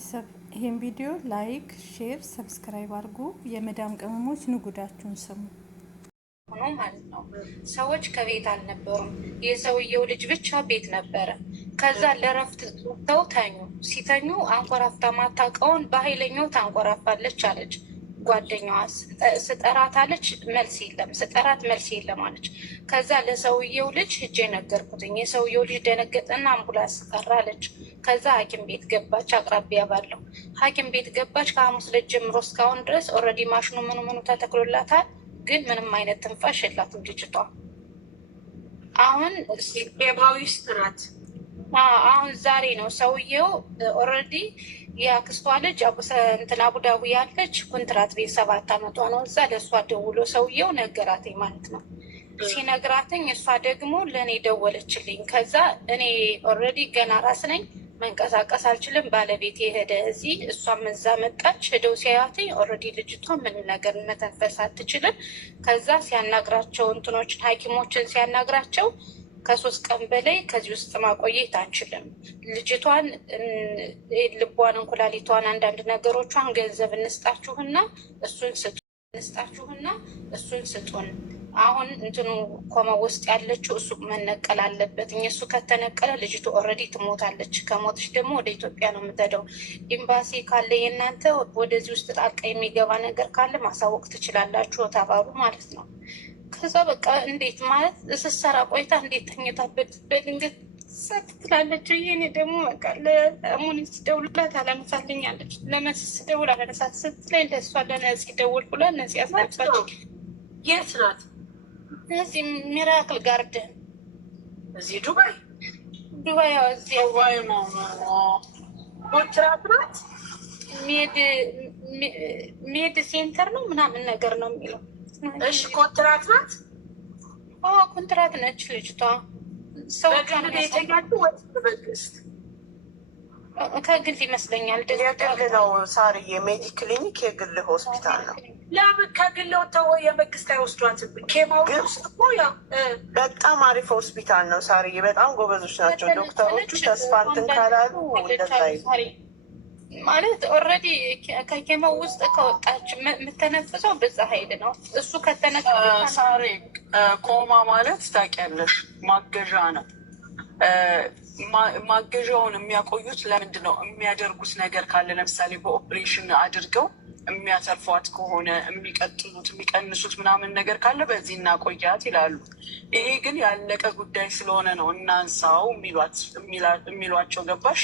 ቤተሰብ ይሄን ቪዲዮ ላይክ፣ ሼር፣ ሰብስክራይብ አድርጉ። የመዳም ቅመሞች ንጉዳችሁን ስሙ ሆኖ ማለት ነው። ሰዎች ከቤት አልነበሩም። የሰውየው ልጅ ብቻ ቤት ነበረ። ከዛ ለረፍት ተው ተኙ። ሲተኙ አንኮራፍታ ማታውቀውን በኃይለኛው ታንኮራፋለች አለች ጓደኛዋ። ስጠራት አለች መልስ የለም፣ ስጠራት መልስ የለም አለች። ከዛ ለሰውየው ልጅ ሂጄ ነገርኩትኝ። የሰውየው ልጅ ደነገጠና አምቡላንስ ጠራ አለች። ከዛ ሐኪም ቤት ገባች። አቅራቢያ ባለው ሐኪም ቤት ገባች። ከሐሙስ ዕለት ጀምሮ እስካሁን ድረስ ኦልሬዲ ማሽኑ ምኑ ተተክሎላታል፣ ግን ምንም አይነት ትንፋሽ የላትም ልጅቷ። አሁን ኤባዊ ውስጥ ናት። አሁን ዛሬ ነው ሰውየው ኦልሬዲ የአክስቷ ልጅ እንትን አቡዳቢ ያለች ኮንትራት ቤት 7 ዓመቷ ነው። እዛ ለእሷ ደውሎ ሰውየው ነገራትኝ ማለት ነው። ሲነግራትኝ እሷ ደግሞ ለእኔ ደወለችልኝ። ከዛ እኔ ኦልሬዲ ገና ራስ ነኝ፣ መንቀሳቀስ አልችልም። ባለቤት የሄደ እዚህ፣ እሷም እዛ መጣች። ሄደው ሲያያትኝ ኦልሬዲ ልጅቷ ምን ነገር መተንፈስ አትችልም። ከዛ ሲያናግራቸው እንትኖችን ሐኪሞችን ሲያናግራቸው ከ3 ቀን በላይ ከዚህ ውስጥ ማቆየት አንችልም። ልጅቷን ልቧን፣ እንኩላሊቷን፣ አንዳንድ ነገሮቿን ገንዘብ እንስጣችሁና እሱን ስጡን። አሁን እንትኑ ኮማ ውስጥ ያለችው እሱ መነቀል አለበት። እሱ ከተነቀለ ልጅቱ ኦልሬዲ ትሞታለች። ከሞትሽ ደግሞ ወደ ኢትዮጵያ ነው የምትሄደው። ኤምባሲ ካለ የእናንተ ወደዚህ ውስጥ ጣልቃ የሚገባ ነገር ካለ ማሳወቅ ትችላላችሁ ተባሉ ማለት ነው። ከዛ በቃ እንዴት ማለት ስትሰራ ቆይታ እንዴት ተኝታበት በድንገት ሰት ትላለች። ይሄኔ ደግሞ በቃ ለሙኒስ ደውላት አላነሳልኛለች። ለመስ ደውል አላነሳት ስትለኝ ለእሷ ለነፂ ደውል ብላ ነፂ ያስገባች። የት ናት? እዚህ ሚራክል ጋርደን እዚህ ዱባይ እዚህ ነው። ኮንትራት ናት። ሜድ ሴንተር ነው ምናምን ነገር ነው የሚለው። እሺ ኮንትራት ናት። ኮንትራት ነች ልጅቷ። በግል የተኛሉ ወይ በመንግስት? ከግል ይመስለኛል። የግል ነው ሳርዬ። ሜዲ ክሊኒክ የግል ሆስፒታል ነው። ለምን ከግል ወጥተው የመንግስት አይወስዷትም? ኬማው ውስጥ እኮ ያው በጣም አሪፍ ሆስፒታል ነው ሳርዬ። በጣም ጎበዞች ናቸው ዶክተሮቹ። ተስፋ እንትን ካላሉ እንደዛ ማለት ኦልሬዲ ከኬማው ውስጥ ከወጣች የምተነፍሰው በዛ ሀይል ነው። እሱ ሳሬ ኮማ ማለት ታውቂያለሽ፣ ማገዣ ነው። ማገዣውን የሚያቆዩት ለምንድን ነው? የሚያደርጉት ነገር ካለ ለምሳሌ በኦፕሬሽን አድርገው የሚያተርፏት ከሆነ የሚቀጥሉት የሚቀንሱት ምናምን ነገር ካለ በዚህ እናቆያት ይላሉ። ይሄ ግን ያለቀ ጉዳይ ስለሆነ ነው እናንሳው የሚሏቸው። ገባሽ?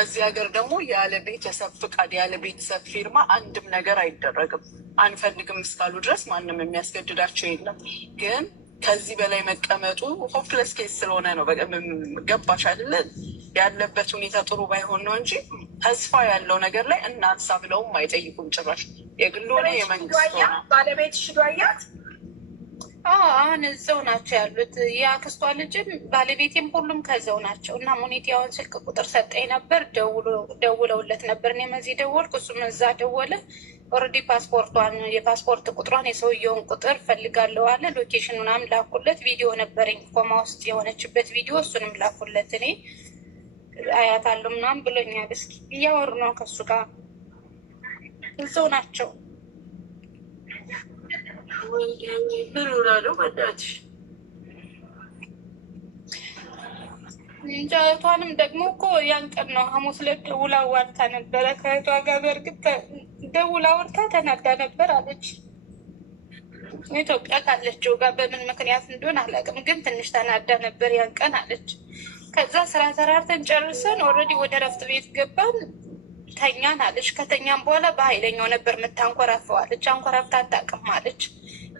እዚህ ሀገር ደግሞ ያለ ቤተሰብ ፍቃድ ያለ ቤተሰብ ፊርማ አንድም ነገር አይደረግም። አንፈልግም እስካሉ ድረስ ማንም የሚያስገድዳቸው የለም። ግን ከዚህ በላይ መቀመጡ ሆፕለስ ኬስ ስለሆነ ነው። ገባሽ አይደለ? ያለበት ሁኔታ ጥሩ ባይሆን ነው እንጂ ተስፋ ያለው ነገር ላይ እናንሳ ብለውም አይጠይቁም ጭራሽ። የግል ሆነ የመንግስት ሆነ ባለቤትሽ ዷያት አሁን እዛው ናቸው ያሉት። የአክስቷ ልጅም ባለቤቴም ሁሉም ከዛው ናቸው። እና ሙኒቲያውን ስልክ ቁጥር ሰጠኝ ነበር። ደውለውለት ነበር። እኔም እዚህ ደወልኩ፣ እሱም እዛ ደወለ። ኦልሬዲ ፓስፖርቷን፣ የፓስፖርት ቁጥሯን፣ የሰውየውን ቁጥር ፈልጋለሁ አለ። ሎኬሽን ምናምን ላኩለት። ቪዲዮ ነበረኝ ኮማ ውስጥ የሆነችበት ቪዲዮ፣ እሱንም ላኩለት። እኔ አያታለሁ ምናምን ብሎኛል። እስኪ እያወሩ ነው ከሱ ጋር። እዛው ናቸው። ምን ሆና ነው በእናትሽ? እንጃ። እህቷንም ደግሞ እኮ ያን ቀን ነው ሐሙስ ዕለት ደውላ አዋርታ ነበረ ከእህቷ ጋር። በእርግጥ ደውላ አውርታ ተናዳ ነበር አለች። ኢትዮጵያ ካለችው ጋር በምን ምክንያት እንደሆነ አላውቅም፣ ግን ትንሽ ተናዳ ነበር ያን ቀን አለች። ከዛ ስራ ተራርተን ጨርሰን ኦልሬዲ ወደ ረፍት ቤት ገባን፣ ተኛን አለች። ከተኛን በኋላ በኃይለኛው ነበር የምታንኮራፈው አለች። አንኮራፍታ አታውቅም አለች።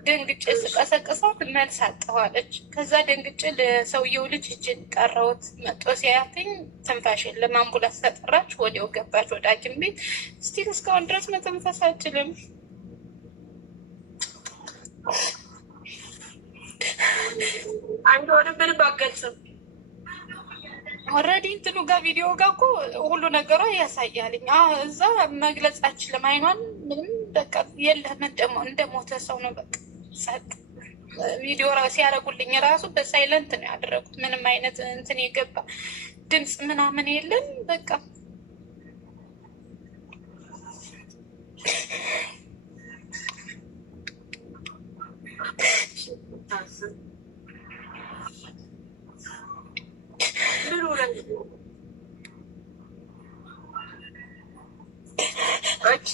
ደንግጬ ስቀሰቅሳት መልስ አጠዋለች። ከዛ ደንግጬ ለሰውየው ልጅ እጅን ጠራሁት። መጦ ሲያያትኝ ትንፋሽ የለም። አምቡላንስ ተጠራች። ወዲያው ገባች ወደ ሐኪም ቤት። ስቲል እስካሁን ድረስ መተንፈስ አልችልም። አንዱንም ምንም አገልጽም። ኦልሬዲ እንትኑ ጋር ቪዲዮ ጋር እኮ ሁሉ ነገሯ ያሳያልኝ። እዛ መግለጽ አልችልም። አይኗን ምንም በቃ የለህም። ደግሞ እንደሞተ ሰው ነው በቃ ሰጥ ቪዲዮ ሲያደርጉልኝ ራሱ በሳይለንት ነው ያደረጉት። ምንም አይነት እንትን የገባ ድምፅ ምናምን የለም። በቃ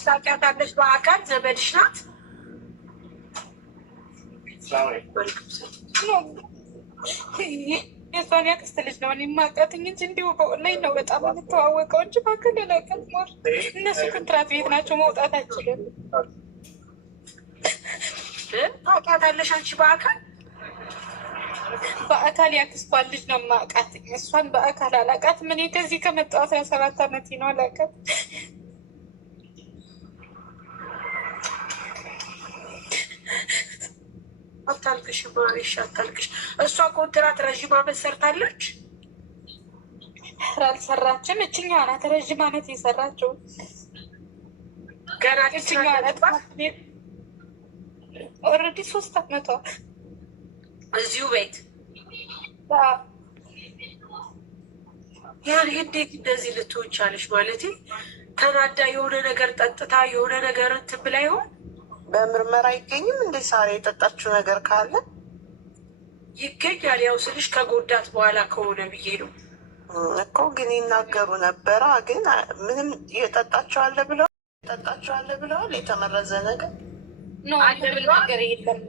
ታውቂያታለሽ? በአካል ዘመድሽ ናት? የሷን ያክስት ልጅ ነው እኔ የማውቃትኝ እንጂ እንዲሁ በኦንላይን ነው በጣም የምተዋወቀው እንጂ በአካል አላውቅም። ሞር እነሱ ኮንትራት ቤት ናቸው፣ መውጣት አይችልም። ታውቂያታለሽ አንቺ በአካል? በአካል ያክስቷን ልጅ ነው የማውቃትኝ። እሷን በአካል አላውቃትም። እኔ ከዚህ ከመጣሁ 17 ዓመቴ ነው። አላውቃት አታልቅሽ ማሪሽ፣ አታልቅሽ። እሷ ኮንትራት ረዥም ዓመት ሰርታለች? አልሰራችም። እችኛዋ ናት ረዥም ዓመት የሰራችው። ገና እችኛዋ ናት ኦልሬዲ 3 ዓመቷ እዚሁ ቤት። ያን እንዴት እንደዚህ ልትሆን ቻለሽ? ማለቴ ተናዳ የሆነ ነገር ጠጥታ የሆነ ነገር እንትን ብላ ይሆን? በምርመራ አይገኝም እንደ ሳሪ የጠጣችው ነገር ካለ ይገኛል። ያው ስልሽ ከጎዳት በኋላ ከሆነ ብዬ ነው እኮ። ግን ይናገሩ ነበራ። ግን ምንም የጠጣችዋለ ብለዋል። የተመረዘ ነገር ምንም ነገር የለም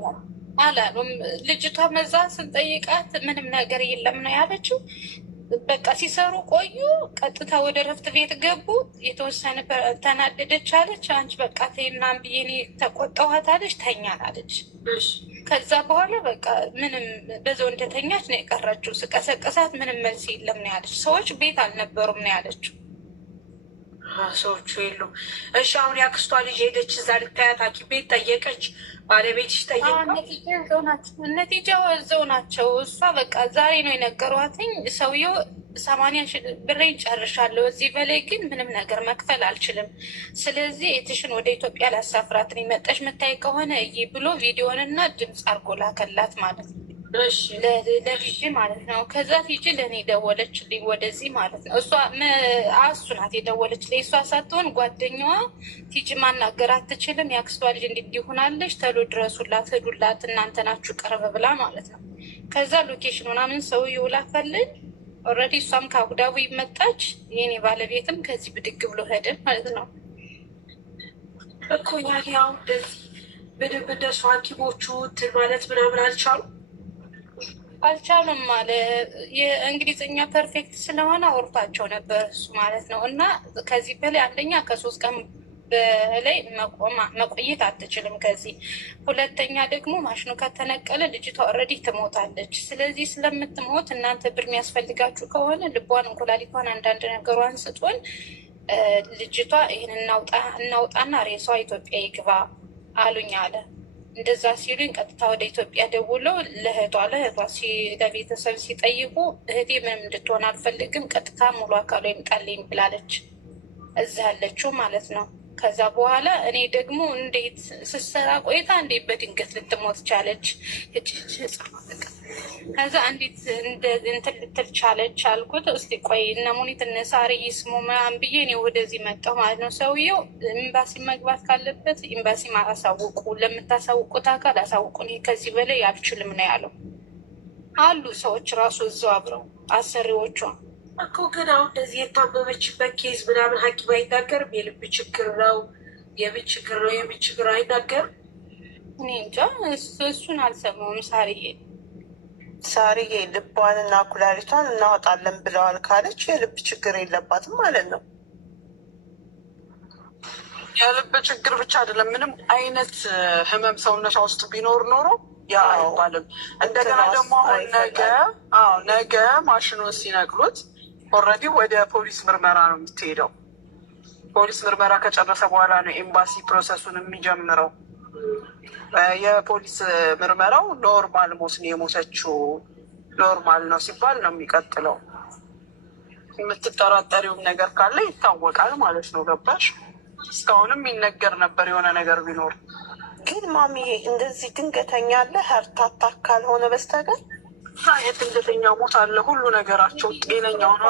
አላሉም። ልጅቷ መዛ ስንጠይቃት ምንም ነገር የለም ነው ያለችው። በቃ ሲሰሩ ቆዩ። ቀጥታ ወደ ረፍት ቤት ገቡ። የተወሰነ ተናደደች አለች። አንቺ በቃ ተይ ምናምን ብዬ እኔ ተቆጣኋት አለች። ተኛት አለች። ከዛ በኋላ በቃ ምንም በዛው እንደተኛች ነው የቀረችው። ስቀሰቀሳት ምንም መልስ የለም ነው ያለች። ሰዎች ቤት አልነበሩም ነው ያለችው። ሰዎቹ የሉም። እሺ አሁን ያክስቷ ልጅ ሄደች እዛ ልታያት ሐኪም ቤት ጠየቀች። ባለቤትሽ ጠየቀ? ነቲጃው እዛው ናቸው። እሷ በቃ ዛሬ ነው የነገሯትኝ። ሰውየው 80 ሺህ ብሬን ጨርሻለሁ፣ እዚህ በላይ ግን ምንም ነገር መክፈል አልችልም። ስለዚህ የትሽን ወደ ኢትዮጵያ ላሳፍራት ነው መጠሽ ምታይ ከሆነ እይ ብሎ ቪዲዮንና ድምፅ አርጎ ላከላት ማለት ነው። ለቲጂ ማለት ነው። ከዛ ቲጂ ለእኔ ደወለችልኝ ወደዚህ ማለት ነው። እሷ አሱ ናት የደወለችልኝ። እሷ ሳትሆን ጓደኛዋ ቲጂ ማናገር አትችልም። የአክስቷ ልጅ እንዲሆናለች ተሎ ድረሱላት፣ ሂዱላት እናንተ ናችሁ ቅርብ ብላ ማለት ነው። ከዛ ሎኬሽን ምናምን ሰውዬው ላከልኝ። ኦልሬዲ እሷም ከአቡዳቢ መጣች። የኔ ባለቤትም ከዚህ ብድግ ብሎ ሄደ ማለት ነው እኮ። ያው እንደዚህ በደንብ እንደሱ ሐኪሞቹ እንትን ማለት ምናምን አልቻሉም አለ። የእንግሊዝኛ ፐርፌክት ስለሆነ አውርቷቸው ነበር እሱ ማለት ነው። እና ከዚህ በላይ አንደኛ ከ3 ቀን በላይ መቆየት አትችልም ከዚህ። ሁለተኛ ደግሞ ማሽኑ ከተነቀለ ልጅቷ ኦልሬዲ ትሞታለች። ስለዚህ ስለምትሞት እናንተ ብር የሚያስፈልጋችሁ ከሆነ ልቧን፣ እንኩላሊቷን፣ አንዳንድ ነገሯን ስጡን፣ ልጅቷ ይህን እናውጣና ሬሷ ኢትዮጵያ ይግባ አሉኝ አለ። እንደዛ ሲሉኝ ቀጥታ ወደ ኢትዮጵያ ደውለው ለእህቷ ለቤተሰብ ሲጠይቁ እህቴ ምንም እንድትሆን አልፈልግም፣ ቀጥታ ሙሉ አካሏ ይምጣልኝ ብላለች፣ እዛ ያለችው ማለት ነው። ከዛ በኋላ እኔ ደግሞ እንዴት ስትሰራ ቆይታ እንዴት በድንገት ልትሞት ቻለች? ከዛ እንዴት እንትን ልትል ቻለች አልኩት። እስቲ ቆይ እነ ሙኒት እነ ሳሪ ይስሙ ምናምን ብዬ እኔ ወደዚህ መጣሁ ማለት ነው። ሰውየው ኤምባሲ መግባት ካለበት ኤምባሲ አሳውቁ፣ ለምታሳውቁት አካል አሳውቁ፣ እኔ ከዚህ በላይ አልችልም ነው ያለው። አሉ ሰዎች ራሱ እዛው አብረው አሰሪዎቿ እኮ። ግን አሁን እንደዚህ የታመመችበት ኬዝ ምናምን ሐኪም አይናገርም? የልብ ችግር ነው የምን ችግር ነው የምን ችግር አይናገርም? እኔ እንጃ እሱን አልሰማሁም። ሳሪዬ ልቧንና ኩላሊቷን እናወጣለን ብለዋል ካለች የልብ ችግር የለባትም ማለት ነው። የልብ ችግር ብቻ አይደለም፣ ምንም አይነት ህመም ሰውነቷ ውስጥ ቢኖር ኖሮ ያ አይባልም። እንደገና ደግሞ አሁን ነገ ማሽኑን ሲነቅሉት ኦልሬዲ ወደ ፖሊስ ምርመራ ነው የምትሄደው። ፖሊስ ምርመራ ከጨረሰ በኋላ ነው ኤምባሲ ፕሮሰሱን የሚጀምረው። የፖሊስ ምርመራው ኖርማል ሞት ነው የሞተችው፣ ኖርማል ነው ሲባል ነው የሚቀጥለው። የምትጠራጠሪውም ነገር ካለ ይታወቃል ማለት ነው። ገባሽ? እስካሁንም ይነገር ነበር የሆነ ነገር ቢኖር። ግን ማሚዬ እንደዚህ ድንገተኛ አለ ሀርታታ ካልሆነ በስተቀር የድንገተኛ ሞት አለ። ሁሉ ነገራቸው ጤነኛው ነው።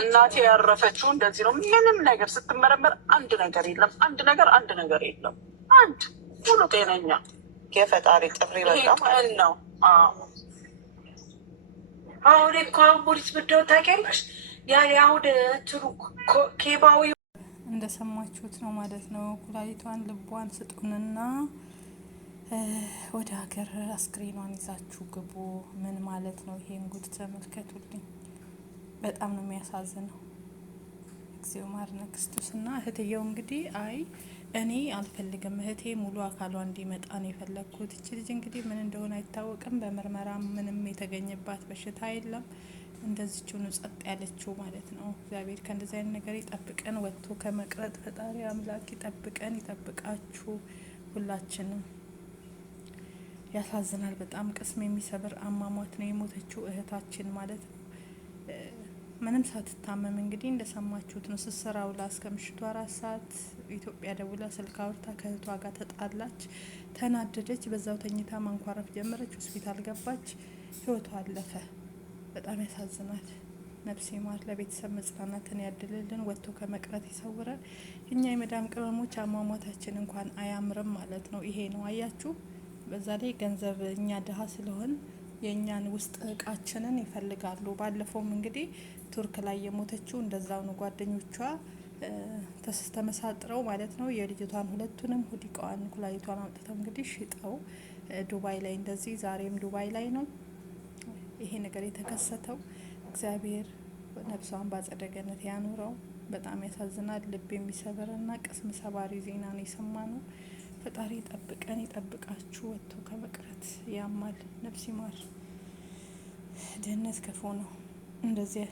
እናቴ ያረፈችው እንደዚህ ነው። ምንም ነገር ስትመረመር አንድ ነገር የለም። አንድ ነገር የለም። አንድ ሙሉ ጤነኛ የፈጣሪ ጥሪ በጣም ቀን ነው። አሁን እኮ ፖሊስ ብደው ታውቂያለሽ? አሁን እንትኑ ኬባዊ እንደሰማችሁት ነው ማለት ነው። ኩላሊቷን ልቧን ስጡንና ወደ ሀገር አስክሬኗን ይዛችሁ ግቡ። ምን ማለት ነው? ይሄን ጉድ ተመልከቱልኝ። በጣም ነው የሚያሳዝነው። እግዚኦ ማርነ ክርስቶስ። እና እህትየው እንግዲህ አይ እኔ አልፈልግም፣ እህቴ ሙሉ አካሏ እንዲመጣ ነው የፈለግኩት። እቺ ልጅ እንግዲህ ምን እንደሆነ አይታወቅም። በምርመራ ምንም የተገኘባት በሽታ የለም። እንደዚችው ነው ጸጥ ያለችው ማለት ነው። እግዚአብሔር ከእንደዚህ አይነት ነገር ይጠብቀን፣ ወጥቶ ከመቅረጥ ፈጣሪ አምላክ ይጠብቀን፣ ይጠብቃችሁ ሁላችንም። ያሳዝናል። በጣም ቅስም የሚሰብር አሟሟት ነው የሞተችው እህታችን ማለት ነው። ምንም ሳትታመም እንግዲህ እንደሰማችሁት ነው። ስትሰራ ውላ እስከ ምሽቱ 4 ሰዓት ኢትዮጵያ ደውላ ስልክ አውርታ ከእህቷ ጋር ተጣላች፣ ተናደደች፣ በዛው ተኝታ ማንኳረፍ ጀመረች። ሆስፒታል ገባች፣ ህይወቷ አለፈ። በጣም ያሳዝናል። ነፍሴ ማር። ለቤተሰብ መጽናናትን ያድልልን፣ ወጥቶ ከመቅረት ይሰውረን። እኛ የመዳም ቅመሞች አሟሟታችን እንኳን አያምርም ማለት ነው። ይሄ ነው አያችሁ። በዛ ላይ ገንዘብ እኛ ድሀ ስለሆን የእኛን ውስጥ እቃችንን ይፈልጋሉ። ባለፈውም እንግዲህ ቱርክ ላይ የሞተችው እንደዛው ነው። ጓደኞቿ ተመሳጥረው ማለት ነው የልጅቷን ሁለቱንም ሁዲቃዋን ኩላሊቷን አውጥተው እንግዲህ ሽጠው ዱባይ ላይ እንደዚህ፣ ዛሬም ዱባይ ላይ ነው ይሄ ነገር የተከሰተው። እግዚአብሔር ነፍሷን በአጸደ ገነት ያኑረው። በጣም ያሳዝናል። ልብ የሚሰብርና ቅስም ሰባሪ ዜና ነው የሰማ ነው። ፈጣሪ ይጠብቀን፣ ይጠብቃችሁ። ወጥቶ ከመቅረት ያማል። ነፍስ ይማር። ድህነት ክፉ ነው። እንደዚህ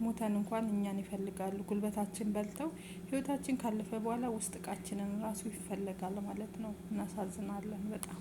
ሞተን እንኳን እኛን ይፈልጋሉ። ጉልበታችን በልተው ህይወታችን ካለፈ በኋላ ውስጥ እቃችንን ራሱ ይፈለጋል ማለት ነው። እናሳዝናለን በጣም